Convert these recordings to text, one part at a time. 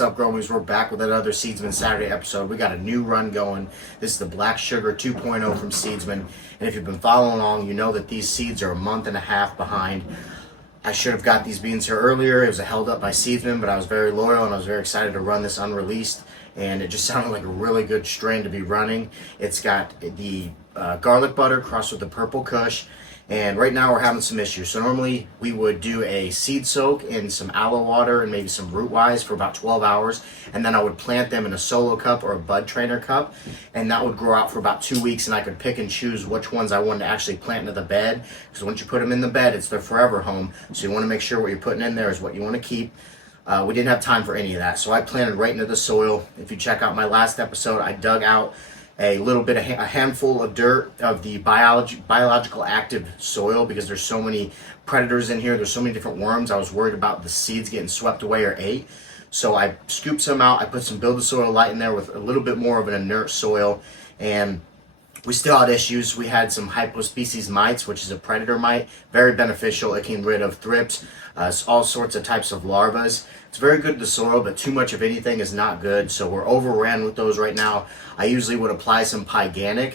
What's up, Gromies? We're back with another Seedsman Saturday episode. We got a new run going. This is the Black Sugar 2.0 from Seedsman. And if you've been following along, you know that these seeds are a month and a half behind. I should have got these beans here earlier. It was held up by Seedsman, but I was very loyal and I was very excited to run this unreleased. And it just sounded like a really good strain to be running. It's got the garlic butter crossed with the purple kush. And right now we're having some issues. So normally we would do a seed soak in some aloe water and maybe some root wise for about 12 hours. And then I would plant them in a solo cup or a bud trainer cup. And that would grow out for about 2 weeks, and I could pick and choose which ones I wanted to actually plant into the bed. Because once you put them in the bed, it's their forever home. So you want to make sure what you're putting in there is what you want to keep. We didn't have time for any of that. So I planted right into the soil. If you check out my last episode, I dug out a little bit, a handful of dirt of the biological active soil, because there's so many predators in here. There's so many different worms. I was worried about the seeds getting swept away or ate. So I scooped some out. I put some build the soil light in there with a little bit more of an inert soil, and we still had issues. We had some hypospecies mites, which is a predator mite, very beneficial. It can get rid of thrips, all sorts of types of larvas. It's very good to the soil, but too much of anything is not good. So we're overran with those right now. I usually would apply some Pyganic,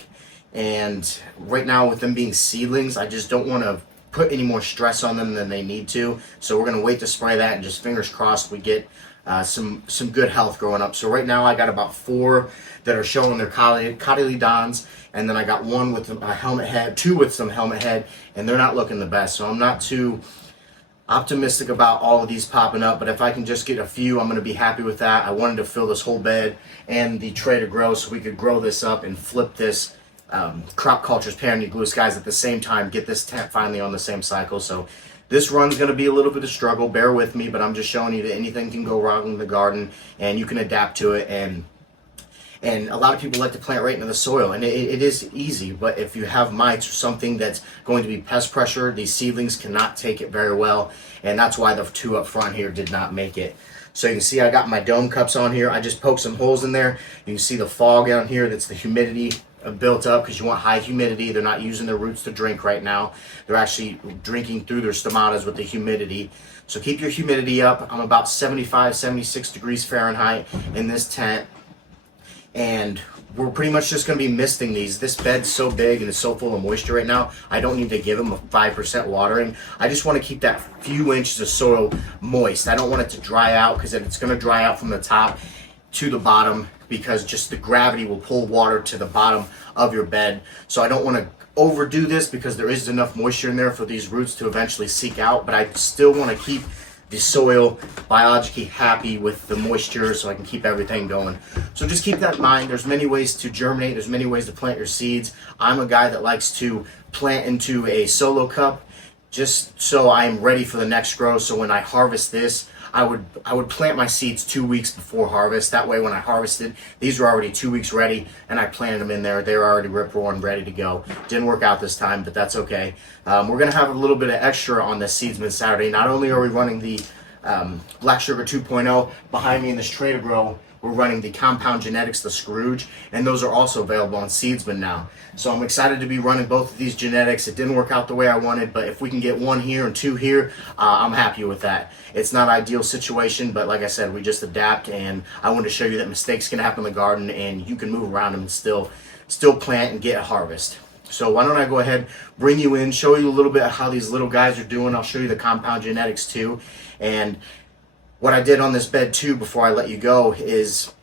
and right now with them being seedlings, I just don't want to put any more stress on them than they need to. So we're going to wait to spray that, and just fingers crossed we get some good health growing up. So right now I got about 4 that are showing their cotyledons, and then I got 1 with a helmet head, 2 with some helmet head, and they're not looking the best. So I'm not too optimistic about all of these popping up, but if I can just get a few, I'm going to be happy with that. I wanted to fill this whole bed and the tray to grow so we could grow this up and flip this crop cultures parity glue skies at the same time, get this tent finally on the same cycle. So this run's going to be a little bit of struggle, bear with me, but I'm just showing you that anything can go wrong in the garden and you can adapt to it. And a lot of people like to plant right into the soil, and it is easy, but if you have mites or something that's going to be pest pressure, these seedlings cannot take it very well, and that's why the 2 up front here did not make it. So you can see I got my dome cups on here. I just poked some holes in there. You can see the fog on here. That's the humidity built up, because you want high humidity. They're not using their roots to drink right now. They're actually drinking through their stomatas with the humidity. So keep your humidity up. I'm about 75, 76 degrees Fahrenheit in this tent. And we're pretty much just going to be misting these. This bed's so big and it's so full of moisture right now, I don't need to give them a 5% watering. I just want to keep that few inches of soil moist. I don't want it to dry out, because it's going to dry out from the top to the bottom, because just the gravity will pull water to the bottom of your bed. So I don't want to overdo this, because there is enough moisture in there for these roots to eventually seek out, but I still want to keep the soil biologically happy with the moisture, so I can keep everything going. So just keep that in mind. There's many ways to germinate. There's many ways to plant your seeds. I'm a guy that likes to plant into a solo cup, just so I'm ready for the next grow. So when I harvest this, I would plant my seeds 2 weeks before harvest. That way when I harvested, these were already 2 weeks ready, and I planted them in there. They were already rip-roaring, ready to go. Didn't work out this time, but that's okay. We're going to have a little bit of extra on this Seedsman Saturday. Not only are we running the Black Sugar 2.0 behind me in this tray to grow, we're running the Compound Genetics The Scrooge, and those are also available on Seedsman now. So I'm excited to be running both of these genetics. It didn't work out the way I wanted, but if we can get 1 here and 2 here, I'm happy with that. It's not an ideal situation, but like I said, we just adapt, and I wanted to show you that mistakes can happen in the garden, and you can move around them and still plant and get a harvest. So why don't I go ahead, bring you in, show you a little bit of how these little guys are doing. I'll show you the Compound Genetics too. And what I did on this bed too, before I let you go, is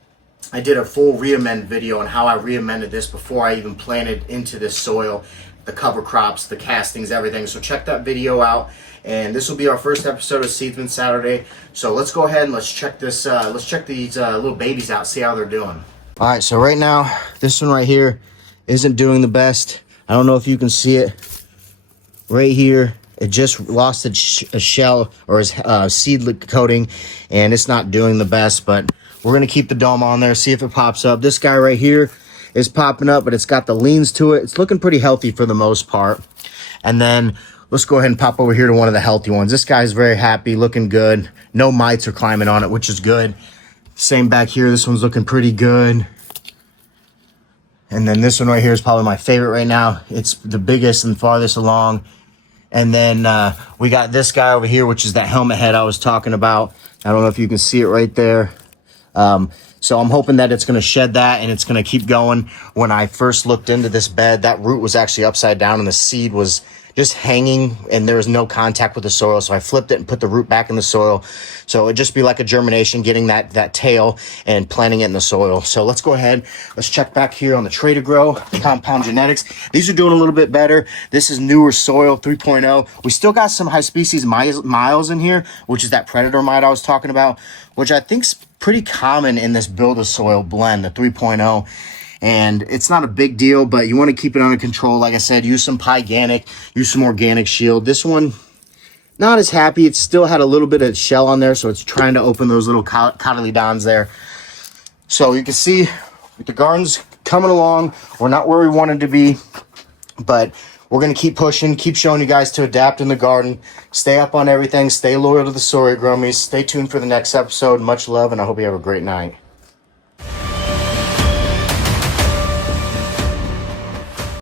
I did a full re-amend video on how I re-amended this before I even planted into this soil, the cover crops, the castings, everything. So check that video out. And this will be our first episode of Seedsman Saturday. So let's go ahead and let's check this. Let's check these little babies out, see how they're doing. All right, so right now, this one right here isn't doing the best. I don't know if you can see it right here. It just lost its shell or its seed coating, and it's not doing the best, but we're going to keep the dome on there, see if it pops up. This guy right here is popping up, but it's got the leans to it. It's looking pretty healthy for the most part. And then let's go ahead and pop over here to one of the healthy ones. This guy's very happy, looking good. No mites are climbing on it, which is good. Same back here. This one's looking pretty good. And then this one right here is probably my favorite right now. It's the biggest and farthest along. And then we got this guy over here, which is that helmet head I was talking about. I don't know if you can see it right there. So I'm hoping that it's going to shed that and it's going to keep going. When I first looked into this bed, that root was actually upside down and the seed was just hanging and there was no contact with the soil. So I flipped it and put the root back in the soil. So it'd just be like a germination, getting that tail and planting it in the soil. So let's go ahead. Let's check back here on the Tray to Grow, Compound Genetics. These are doing a little bit better. This is newer soil 3.0. We still got some high species miles in here, which is that predator mite I was talking about, which I think's pretty common in this build a soil blend, the 3.0. And it's not a big deal, but you want to keep it under control. Like I said, use some Pyganic, use some organic shield. This one, not as happy. It still had a little bit of shell on there, so it's trying to open those little cotyledons there. So you can see the garden's coming along. We're not where we wanted to be, but we're going to keep pushing, keep showing you guys to adapt in the garden. Stay up on everything. Stay loyal to the Soy Gromies. Stay tuned for the next episode. Much love, and I hope you have a great night.